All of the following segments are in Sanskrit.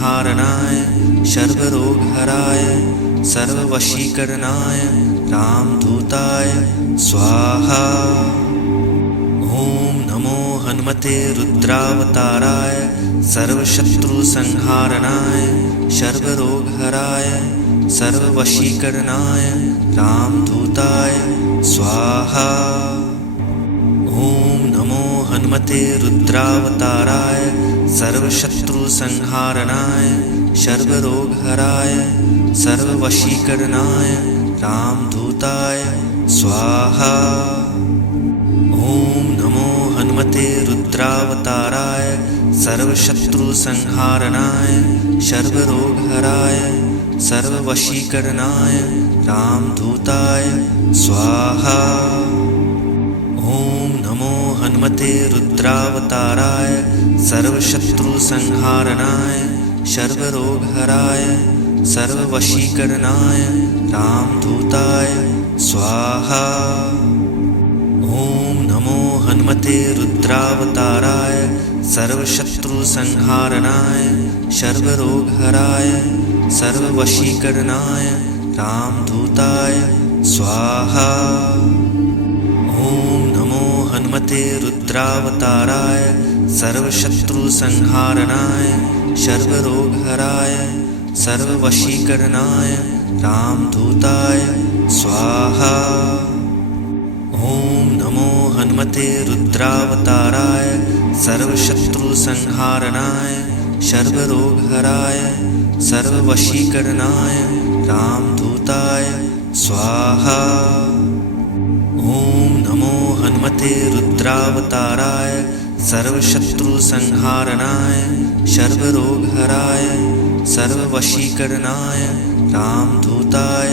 सर्वशत्रुसंहारणाय सर्वरोगहराय सर्ववशीकरणाय रामदूताय स्वाहा। ॐ नमो हनुमते रुद्रावताराय सर्वशत्रुसंहारणाय सर्वरोगहराय सर्ववशीकरणाय रामदूताय स्वाहा। ॐ नमो हनुमते रुद्रावताराय सर्वशत्रुसंहारणाय सर्वरोगहराय सर्ववशीकरणाय रामदूताय स्वाहा। ॐ नमो हनुमते रुद्रावताराय सर्वशत्रुसंहारणाय सर्वरोगहराय सर्ववशीकरणाय रामदूताय स्वाहा। ॐ नमो हनुमते रुद्रावताराय सर्वशत्रुसंहारणाय सर्वरोगहराय सर्ववशीकरणाय रामदूताय स्वाहा। ॐ नमो हनुमते रुद्रावताराय सर्वशत्रुसंहारणाय सर्वरोगहराय सर्ववशीकरणाय रामदूताय स्वाहा। ॐ नमो हनुमते रुद्रावताराय सर्वशत्रुसंहारणाय सर्वरोगहराय सर्ववशीकरणाय रामदूताय स्वाहा। ॐ नमो हनुमते रुद्रावताराय सर्वशत्रुसंहारणाय सर्वरोगहराय सर्ववशीकरणाय रामदूताय स्वाहा। ॐ नमो हनुमते रुद्रावताराय सर्वशत्रुसंहारणाय सर्वरोगहराय सर्ववशीकरणाय रामदूताय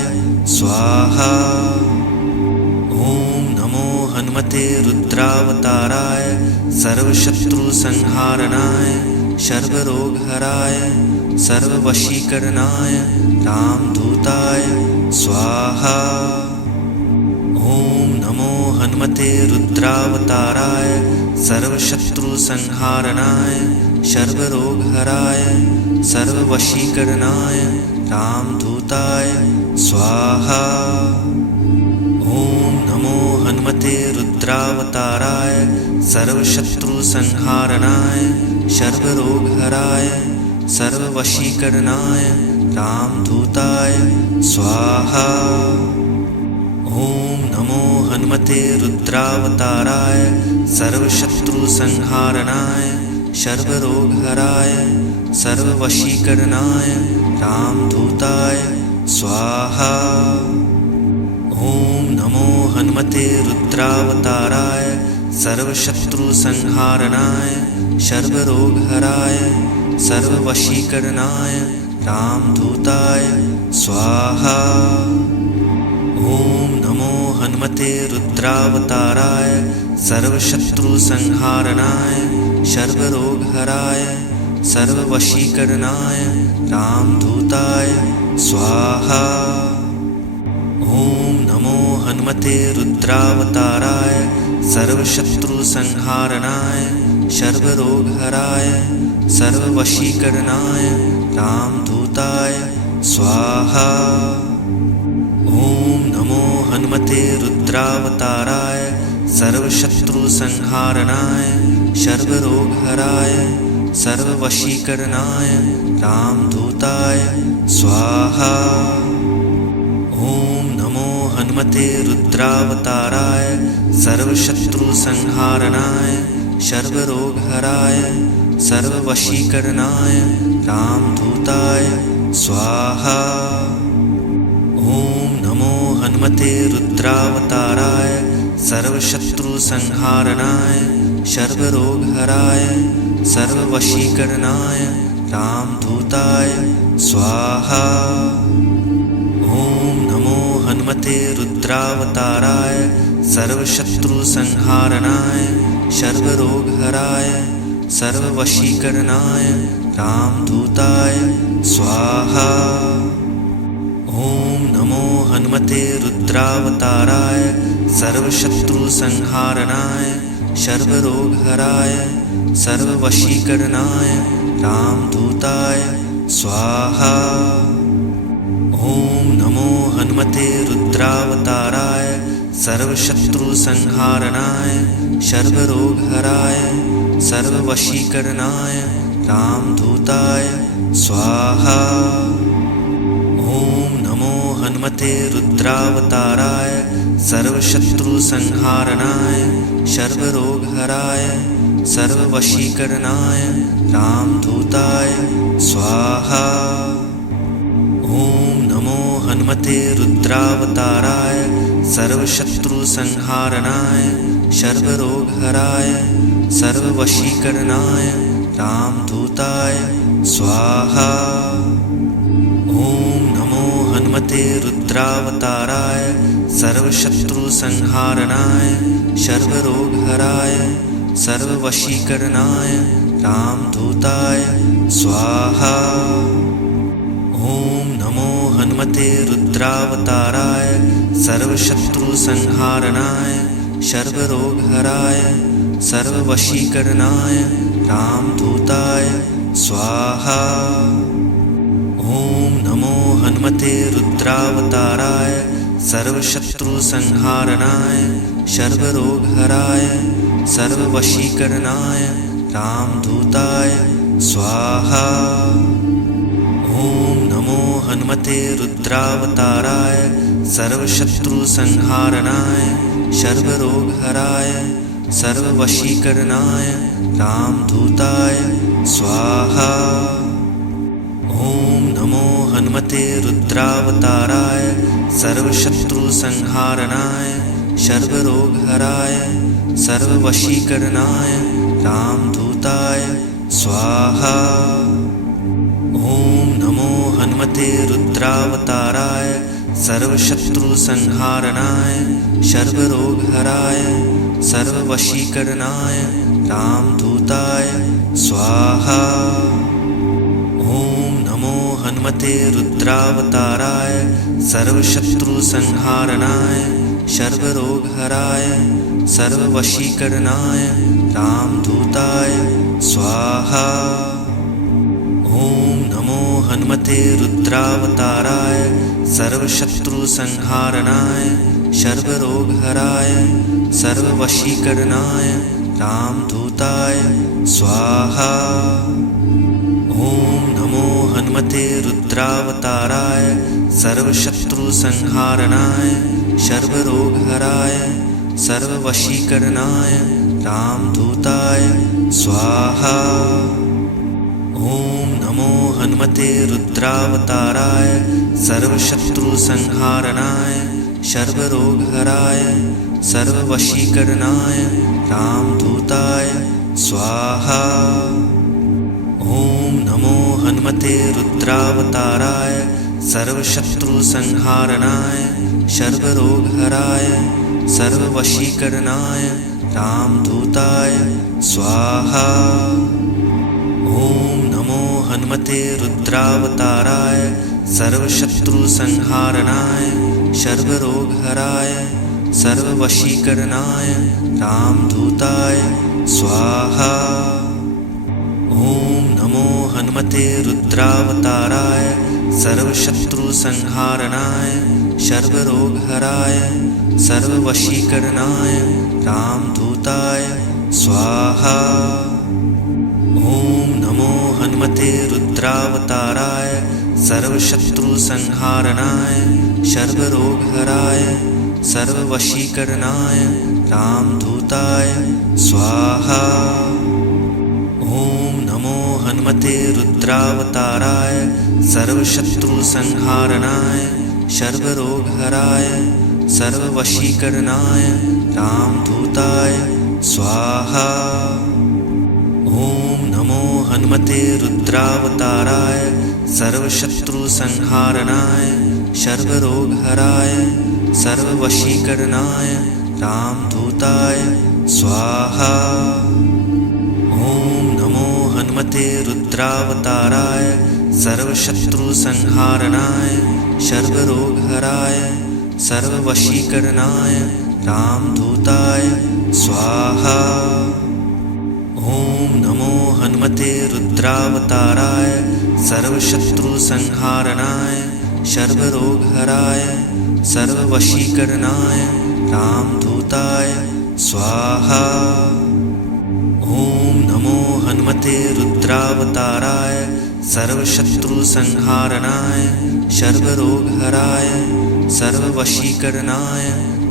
स्वाहा। ॐ नमो हनुमते रुद्रावताराय सर्वशत्रुसंहारणाय सर्वरोगहराय सर्ववशीकरणाय रामदूताय स्वाहा। ॐ नमो हनुमते रुद्रावताराय सर्वशत्रुसंहारणाय सर्वरोगहराय सर्ववशीकरणाय रामदूताय स्वाहा। ॐ नमो हनुमते रुद्रावताराय सर्वशत्रुसंहारणाय सर्वरोगहराय सर्ववशीकरणाय रामदूताय स्वाहा। ॐ नमो हनुमते रुद्रावताराय सर्वशत्रुसंहारणाय सर्वरोगहराय सर्ववशीकरणाय रामदूताय स्वाहा। ॐ नमो हनुमते रुद्रावताराय सर्वशत्रुसंहारणाय सर्वरोगहराय सर्ववशीकरणाय रामदूताय स्वाहा। ॐ नमो हनुमते रुद्रावताराय सर्वशत्रुसंहारणाय सर्वरोगहराय सर्ववशीकरणाय रामदूताय स्वाहा। ॐ नमो हनुमते रुद्रावताराय सर्वशत्रुसंहारणाय सर्वरोगहराय सर्ववशीकरणाय रामदूताय स्वाहा। ॐ नमो हनुमते रुद्रावताराय सर्वशत्रुसंहारणाय सर्वरोगहराय सर्ववशीकरणाय रामदूताय स्वाहा। ॐ नमो हनुमते रुद्रावताराय सर्वशत्रुसंहारणाय सर्वरोगहराय सर्ववशीकरणाय रामदूताय स्वाहा। ॐ नमो हनुमते रुद्रावताराय सर्वशत्रुसंहारणाय सर्वरोगहराय सर्ववशीकरणाय रामदूताय स्वाहा। ॐ नमो हनुमते रुद्रावताराय सर्वशत्रुसंहारणाय सर्वरोगहराय सर्ववशीकरणाय रामदूताय स्वाहा। ॐ नमो हनुमते रुद्रावताराय सर्वशत्रुसंहारणाय सर्वरोगहराय सर्ववशीकरणाय रामदूताय स्वाहा। ॐ नमो हनुमते रुद्रावताराय सर्वशत्रुसंहारणाय सर्वरोगहराय सर्ववशीकरणाय रामदूताय स्वाहा। ॐ नमो हनुमते रुद्रावताराय सर्वशत्रुसंहारणाय सर्वरोगहराय सर्ववशीकरणाय रामदूताय स्वाहा। ॐ नमो हनुमते रुद्रावताराय सर्वशत्रुसंहारणाय सर्वरोगहराय सर्ववशीकरणाय रामदूताय स्वाहा। ॐ नमो हनुमते रुद्रावताराय सर्वशत्रुसंहारणाय सर्वरोगहराय सर्ववशीकरणाय रामदूताय स्वाहा। ॐ नमो हनुमते रुद्रावताराय सर्वशत्रुसंहारणाय सर्वरोगहराय सर्ववशीकरणाय रामदूताय स्वाहा। ॐ नमो हनुमते रुद्रावताराय सर्वशत्रुसंहारणाय सर्वरोगहराय सर्ववशीकरणाय रामदूताय स्वाहा। ॐ नमो हनुमते रुद्रावताराय सर्वशत्रुसंहारणाय सर्वरोगहराय सर्ववशीकरणाय रामदूताय स्वाहा। ॐ नमो हनुमते रुद्रावताराय सर्वशत्रुसंहारणाय सर्वरोगहराय सर्ववशीकरणाय रामदूताय स्वाहा। ॐ नमो हनुमते रुद्रावताराय सर्वशत्रुसंहारणाय सर्वरोगहराय सर्ववशीकरणाय रामदूताय स्वाहा। ॐ नमो हनुमते रुद्रावताराय सर्वशत्रुसंहारणाय सर्वरोगहराय सर्ववशीकरणाय रामदूताय स्वाहा। ॐ नमो हनुमते रुद्रावताराय सर्वशत्रुसंहारणाय सर्वरोगहराय सर्ववशीकरणाय रामदूताय स्वाहा। ॐ नमो हनुमते रुद्रावताराय सर्वशत्रुसंहारणाय सर्वरोगहराय सर्ववशीकरणाय रामदूताय स्वाहा। ॐ नमो हनुमते रुद्रावताराय सर्वशत्रुसंहारणाय सर्वरोगहराय सर्ववशीकरणाय रामदूताय स्वाहा। ॐ नमो हनुमते रुद्रावताराय सर्वशत्रुसंहारणाय सर्वरोगहराय सर्ववशीकरणाय रामदूताय स्वाहा। ॐ नमो हनुमते रुद्रावताराय सर्वशत्रुसंहारणाय सर्वरोगहराय सर्ववशीकरणाय रामदूताय स्वाहा। ॐ नमो हनुमते रुद्रावताराय सर्वशत्रुसंहारणाय सर्वरोगहराय सर्ववशीकरणाय रामदूताय स्वाहा। ॐ नमो हनुमते रुद्रावताराय सर्वशत्रुसंहारणाय सर्वरोगहराय सर्ववशीकरणाय रामदूताय स्वाहा। ॐ नमो हनुमते रुद्रावताराय सर्वशत्रुसंहारणाय सर्वरोगहराय सर्ववशीकरणाय रामदूताय स्वाहा। ॐ नमो हनुमते रुद्रावताराय सर्वशत्रुसंहारणाय सर्वरोगहराय सर्ववशीकरणाय रामदूताय स्वाहा। ॐ नमो हनुमते रुद्रावताराय सर्वशत्रुसंहारणाय सर्वरोगहराय सर्ववशीकरणाय रामदूताय स्वाहा। ॐ नमो हनुमते रुद्रावताराय सर्वशत्रुसंहारणाय सर्वरोगहराय सर्ववशीकरणाय रामदूताय स्वाहा। ॐ नमो हनुमते रुद्रावताराय सर्वशत्रुसंहारणाय सर्वरोगहराय सर्ववशीकरणाय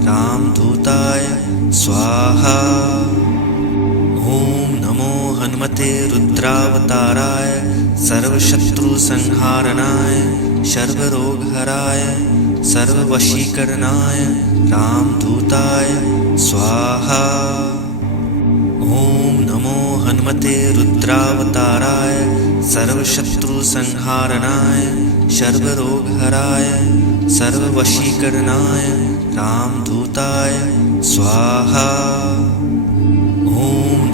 रामदूताय स्वाहा। ॐ नमो हनुमते रुद्रावताराय सर्वशत्रुसंहारणाय सर्वरोगहराय सर्ववशीकरणाय रामदूताय स्वाहा। ॐ नमो हनुमते रुद्रावताराय सर्वशत्रुसंहारणाय सर्वरोगहराय सर्ववशीकरणाय रामदूताय स्वाहा। ॐ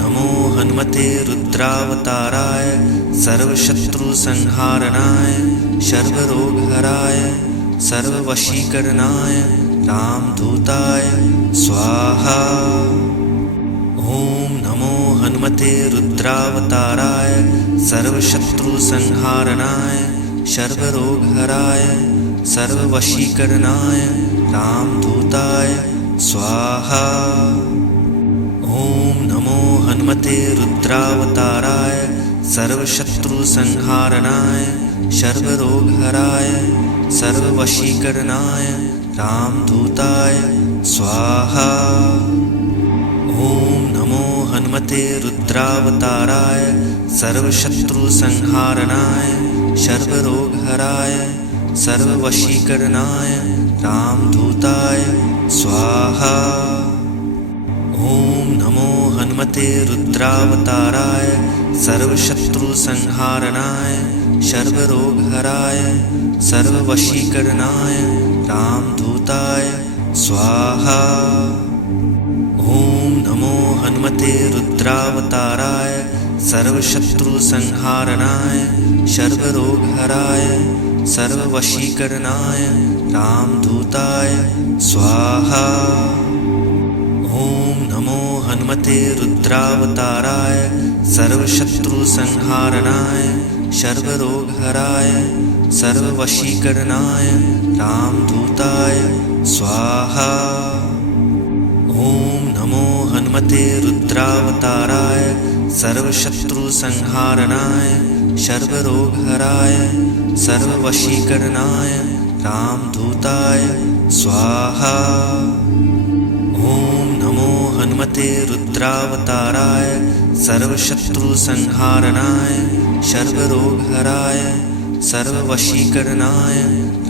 नमो हनुमते रुद्रावताराय सर्वशत्रुसंहारणाय सर्वरोगहराय सर्ववशीकरणाय रामदूताय स्वाहा। ॐ नमो हनुमते रुद्रावताराय सर्वशत्रुसंहारणाय सर्वरोगहराय सर्ववशीकरणाय रामदूताय स्वाहा। ॐ नमो हनुमते रुद्रावताराय सर्वशत्रुसंहारणाय सर्वरोगहराय सर्ववशीकरणाय रामदूताय स्वाहा। ॐ नमो हनुमते रुद्रावताराय सर्वशत्रुसंहारणाय सर्वरोगहराय सर्ववशीकरणाय रामदूताय स्वाहा। ॐ नमो हनुमते रुद्रावताराय सर्वशत्रुसंहारणाय सर्वरोगहराय सर्ववशीकरणाय रामदूताय स्वाहा। ॐ नमो हनुमते रुद्रावताराय सर्वशत्रुसंहारणाय सर्वरोगहराय सर्ववशीकरणाय रामदूताय स्वाहा। ॐ नमो हनुमते रुद्रावताराय सर्वशत्रुसंहारणाय सर्वरोगहराय सर्ववशीकरणाय रामदूताय स्वाहा। ॐ नमो हनुमते रुद्रावताराय सर्वशत्रुसंहारणाय सर्वरोगहराय सर्ववशीकरणाय रामदूताय स्वाहा। ॐ नमो हनुमते रुद्रावताराय सर्वशत्रुसंहारणाय सर्वरोगहराय सर्ववशीकरणाय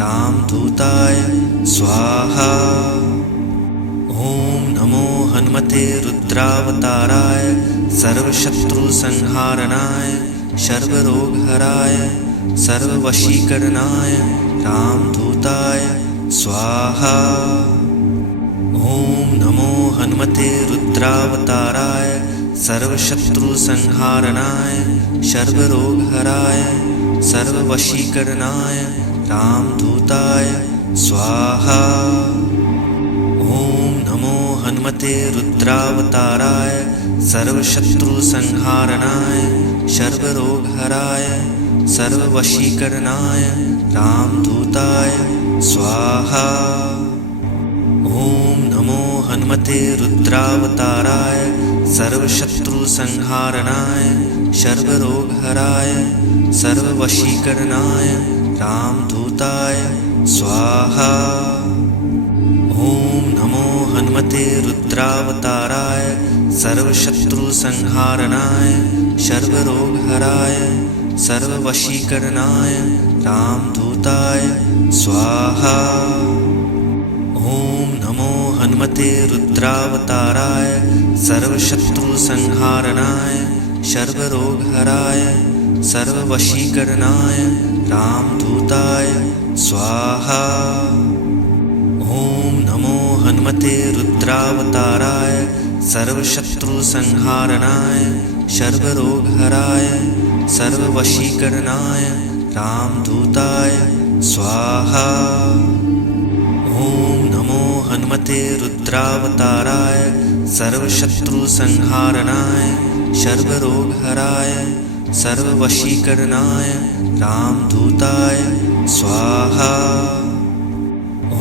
रामदूताय स्वाहा। ॐ नमो हनुमते रुद्रावताराय सर्वशत्रुसंहारणाय सर्वरोगहराय सर्ववशीकरणाय रामदूताय स्वाहा। ॐ नमो हनुमते रुद्रावताराय सर्वशत्रुसंहारणाय सर्वरोगहराय सर्ववशीकरणाय रामदूताय स्वाहा। ॐ नमो हनुमते रुद्रावताराय सर्वशत्रुसंहारणाय सर्वरोगहराय सर्ववशीकरणाय रामदूताय स्वाहा। ॐ नमो हनुमते रुद्रावताराय सर्वशत्रुसंहारणाय सर्वरोगहराय सर्ववशीकरणाय रामदूताय स्वाहा। ॐ नमो हनुमते रुद्रावताराय सर्वशत्रुसंहारणाय सर्वरोगहराय सर्ववशीकरणाय रामदूताय स्वाहा। ॐ नमो हनुमते रुद्रावताराय सर्वशत्रुसंहारणाय सर्वरोगहराय सर्ववशीकरणाय रामदूताय स्वाहा। ॐ नमो हनुमते रुद्रावताराय सर्वशत्रुसंहारणाय सर्वरोगहराय सर्ववशीकरणाय रामदूताय स्वाहा। ॐ नमो हनुमते रुद्रावताराय सर्वशत्रुसंहारणाय सर्वरोगहराय सर्ववशीकरणाय रामदूताय स्वाहा।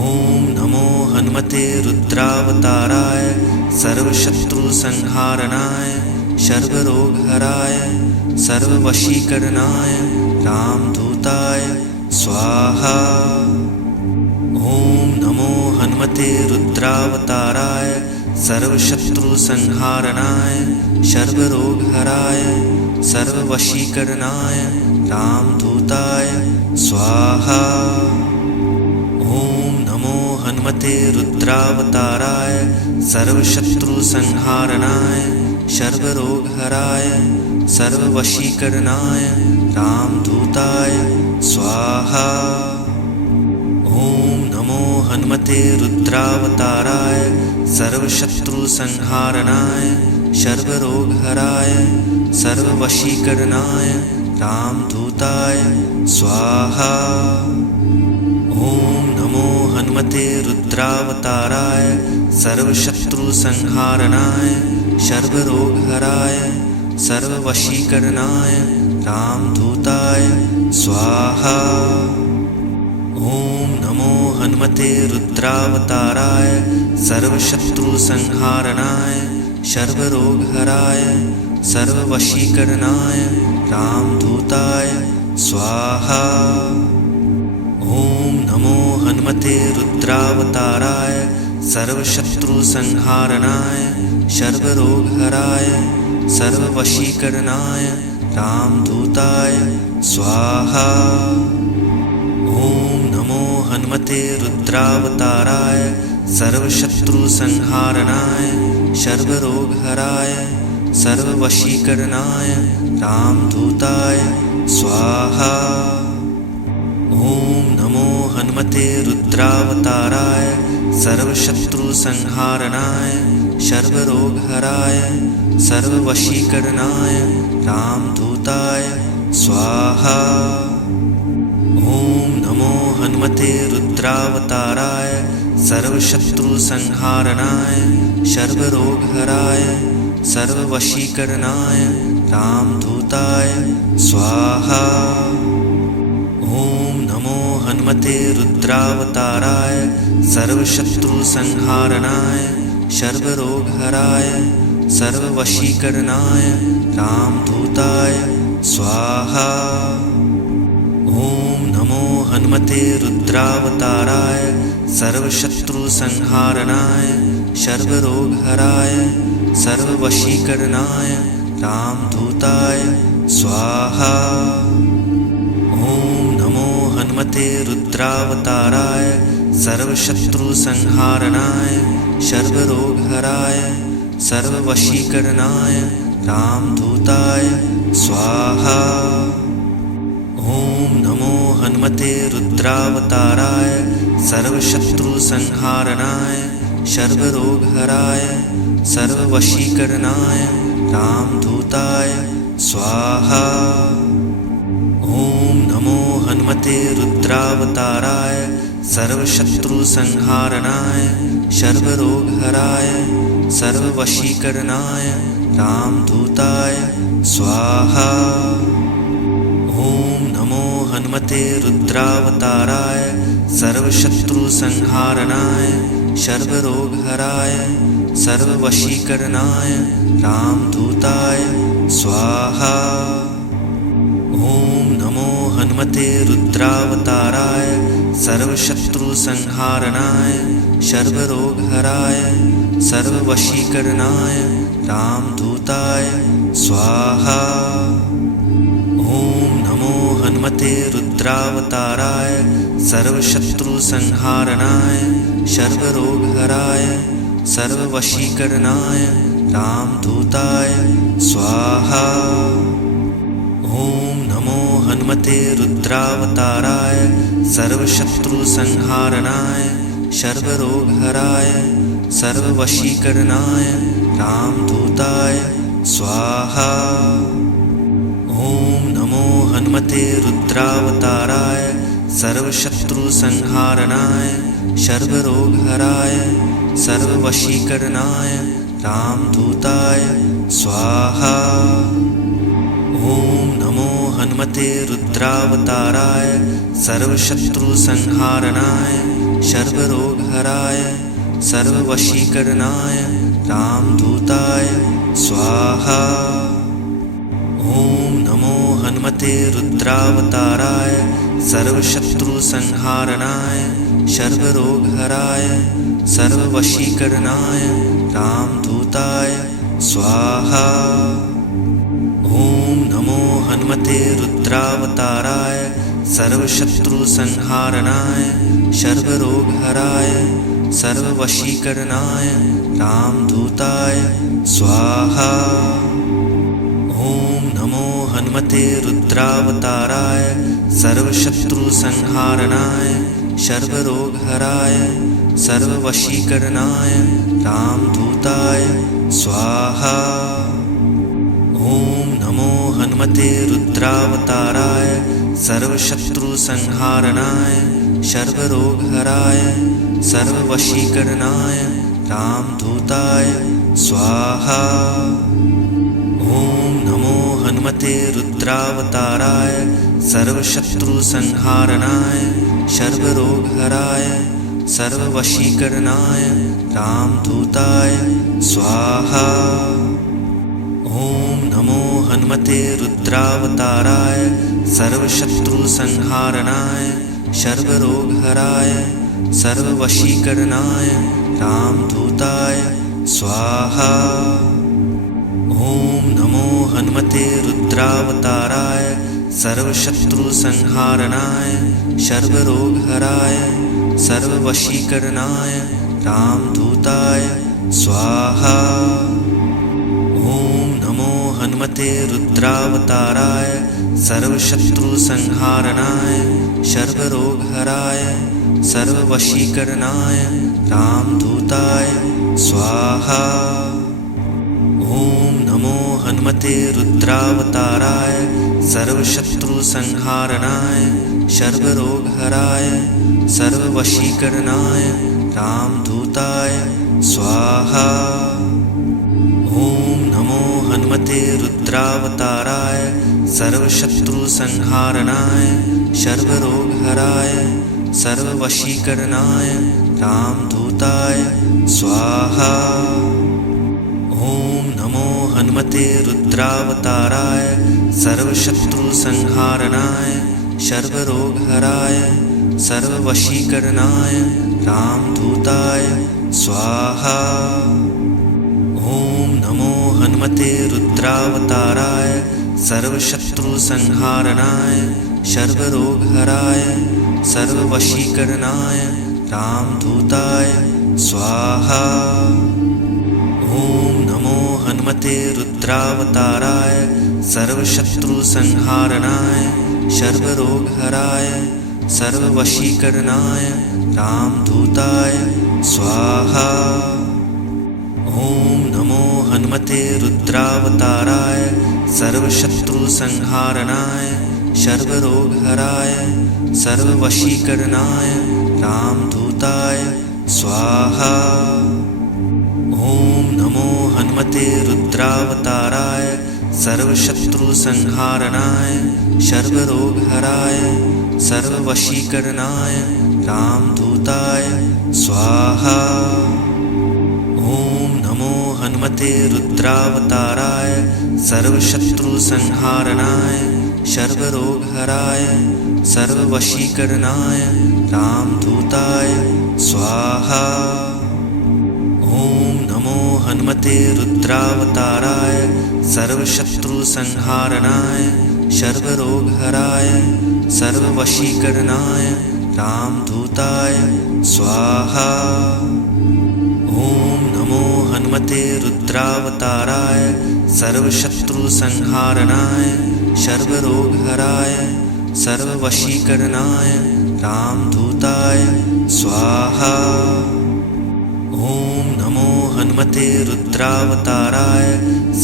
ॐ नमो हनुमते रुद्रावताराय सर्वशत्रुसंहारणाय सर्वरोगहराय सर्ववशीकरणाय रामदूताय स्वाहा। ॐ नमो हनुमते रुद्रावताराय सर्वशत्रुसंहारणाय सर्वरोगहराय सर्ववशीकरणाय रामदूताय स्वाहा। ॐ नमो हनुमते रुद्रावताराय सर्वशत्रुसंहारणाय सर्वरोगहराय सर्ववशीकरणाय रामदूताय स्वाहा। ॐ नमो हनुमते रुद्रावताराय सर्वशत्रुसंहारणाय सर्वरोगहराय सर्ववशीकरणाय रामदूताय स्वाहा। ॐ नमो हनुमते रुद्रावताराय सर्वशत्रुसंहारणाय सर्वरोगहराय सर्ववशीकरणाय रामदूताय स्वाहा। ॐ नमो हनुमते रुद्रावताराय सर्वशत्रुसंहारणाय सर्वरोगहराय सर्ववशीकरणाय रामदूताय स्वाहा। ॐ नमो हनुमते रुद्रावताराय सर्वशत्रुसंहारणाय सर्वरोगहराय सर्ववशीकरणाय रामदूताय स्वाहा। ॐ नमो हनुमते रुद्रावताराय सर्वशत्रुसंहारणाय सर्वरोगहराय सर्ववशीकरणाय रामदूताय स्वाहा। ॐ नमो हनुमते रुद्रावताराय सर्वशत्रुसंहारणाय सर्वरोगहराय सर्ववशीकरणाय रामदूताय स्वाहा। ॐ नमो हनुमते रुद्रावताराय सर्वशत्रुसंहारणाय सर्वरोगहराय सर्ववशीकरणाय रामदूताय स्वाहा। ॐ नमो हनुमते रुद्रावताराय सर्वशत्रुसंहारणाय सर्वरोगहराय सर्ववशीकरणाय रामदूताय स्वाहा। ॐ नमो हनुमते रुद्रावताराय सर्वशत्रुसंहारणाय सर्वरोगहराय सर्ववशीकरणाय रामदूताय स्वाहा। ॐ नमो हनुमते रुद्रावताराय सर्वशत्रुसंहारणाय सर्वरोगहराय सर्ववशीकरणाय रामदूताय स्वाहा। ॐ नमो हनुमते रुद्रावताराय सर्वशत्रुसंहारणाय सर्वरोगहराय सर्ववशीकरणाय रामदूताय स्वाहा। ॐ नमो हनुमते रुद्रावताराय सर्वशत्रुसंहारणाय सर्वरोगहराय सर्ववशीकरणाय रामदूताय स्वाहा। ॐ नमो हनुमते रुद्रावताराय सर्वशत्रुसंहारणाय सर्वरोगहराय सर्ववशीकरणाय रामदूताय स्वाहा। ॐ नमो हनुमते रुद्रावताराय सर्वशत्रुसंहारणाय सर्वरोगहराय सर्ववशीकरणाय रामदूताय स्वाहा। ॐ नमो हनुमते रुद्रावताराय सर्वशत्रुसंहारणाय सर्वरोगहराय सर्ववशीकरणाय रामदूताय स्वाहा। ॐ नमो हनुमते रुद्रावताराय सर्वशत्रुसंहारणाय सर्वरोगहराय सर्ववशीकरणाय रामदूताय स्वाहा। ॐ नमो हनुमते रुद्रावताराय सर्वशत्रुसंहारणाय सर्वरोगहराय सर्ववशीकरणाय रामदूताय स्वाहा। ॐ नमो हनुमते रुद्रावताराय सर्वशत्रुसंहारणाय सर्वरोगहराय सर्ववशीकरणाय रामदूताय स्वाहा। ॐ नमो हनुमते रुद्रावताराय सर्वशत्रुसंहारणाय सर्वरोगहराय सर्ववशीकरणाय रामदूताय स्वाहा। ॐ नमो हनुमते रुद्रावताराय सर्वशत्रुसंहारणाय सर्वरोगहराय सर्ववशीकरणाय रामदूताय स्वाहा। ॐ नमो हनुमते रुद्रावताराय सर्वशत्रुसंहारणाय सर्वरोगहराय सर्ववशीकरणाय रामदूताय स्वाहा। ॐ नमो हनुमते रुद्रावताराय सर्वशत्रुसंहारणाय सर्वरोगहराय सर्ववशीकरणाय रामदूताय स्वाहा। ॐ नमो हनुमते रुद्रावताराय सर्वशत्रुसंहारणाय सर्वरोगहराय सर्ववशीकरणाय रामदूताय स्वाहा। ॐ नमो हनुमते रुद्रावताराय सर्वशत्रुसंहारणाय सर्वरोगहराय सर्ववशीकरणाय रामदूताय स्वाहा। ॐ नमो हनुमते रुद्रावताराय सर्वशत्रुसंहारणाय सर्वरोगहराय सर्ववशीकरणाय रामदूताय स्वाहा। ॐ नमो हनुमते रुद्रावताराय सर्वशत्रुसंहारणाय सर्वरोगहराय सर्ववशीकरणाय रामदूताय स्वाहा। ॐ नमो हनुमते रुद्रावताराय सर्वशत्रुसंहारणाय सर्वरोगहराय सर्ववशीकरणाय रामदूताय स्वाहा। ॐ नमो हनुमते रुद्रावताराय सर्वशत्रुसंहारणाय सर्वरोगहराय सर्ववशीकरणाय रामदूताय स्वाहा। ॐ नमो हनुमते रुद्रावताराय सर्वशत्रुसंहारणाय सर्वरोगहराय सर्ववशीकरणाय रामदूताय स्वाहा। ॐ नमो हनुमते रुद्रावताराय सर्वशत्रुसंहारणाय सर्वरोगहराय सर्ववशीकरणाय रामदूताय स्वाहा। ॐ नमो हनुमते रुद्रावताराय सर्वशत्रुसंहारणाय सर्वरोगहराय सर्ववशीकरणाय रामदूताय स्वाहा। ॐ नमो हनुमते रुद्रावताराय सर्वशत्रुसंहारणाय सर्वरोगहराय सर्ववशीकरणाय रामदूताय स्वाहा। ॐ नमो हनुमते रुद्रावताराय सर्वशत्रुसंहारणाय सर्वरोगहराय सर्ववशीकरणाय रामदूताय स्वाहा। ॐ नमो हनुमते रुद्रावताराय सर्वशत्रुसंहारणाय सर्वरोगहराय सर्ववशीकरणाय रामदूताय स्वाहा। ॐ नमो हनुमते रुद्रावताराय सर्वशत्रुसंहारणाय सर्वरोगहराय सर्ववशीकरणाय रामदूताय स्वाहा। ॐ नमो हनुमते रुद्रावताराय सर्वशत्रुसंहारणाय सर्वरोगहराय सर्ववशीकरणाय रामदूताय स्वाहा। ॐ नमो हनुमते रुद्रावताराय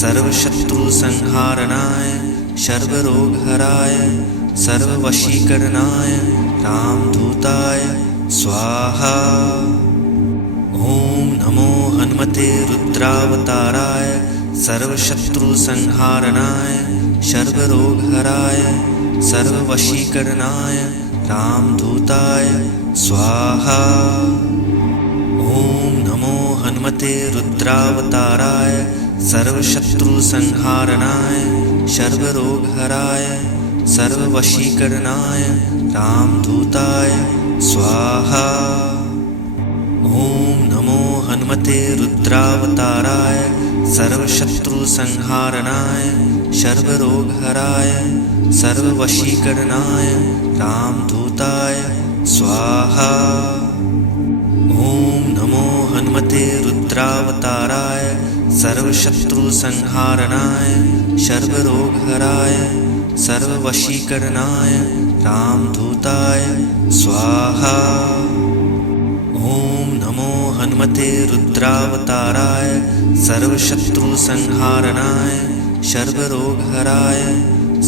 सर्वशत्रुसंहारणाय सर्वरोगहराय सर्ववशीकरणाय रामदूताय स्वाहा। ॐ नमो हनुमते रुद्रावताराय सर्वशत्रुसंहारणाय सर्वरोगहराय सर्ववशीकरणाय रामदूताय स्वाहा। ॐ नमो हनुमते रुद्रावताराय सर्वशत्रुसंहारणाय सर्वरोगहराय सर्ववशीकरणाय रामदूताय स्वाहा। ॐ नमो हनुमते रुद्रावताराय सर्वशत्रुसंहारणाय सर्वरोगहराय सर्ववशीकरणाय रामदूताय स्वाहा। ॐ नमो हनुमते रुद्रावताराय सर्वशत्रुसंहारणाय सर्वरोगहराय सर्ववशीकरणाय रामदूताय स्वाहा। ॐ नमो हनुमते रुद्रावताराय सर्वशत्रुसंहारणाय सर्वरोगहराय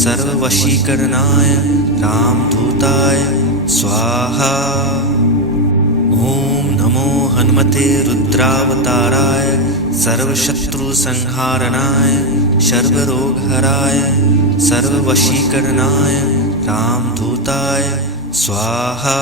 सर्ववशीकरणाय रामदूताय स्वाहा। ॐ नमो हनुमते रुद्रावताराय सर्वशत्रुसंहारणाय सर्वरोगहराय सर्ववशीकरणाय रामदूताय स्वाहा।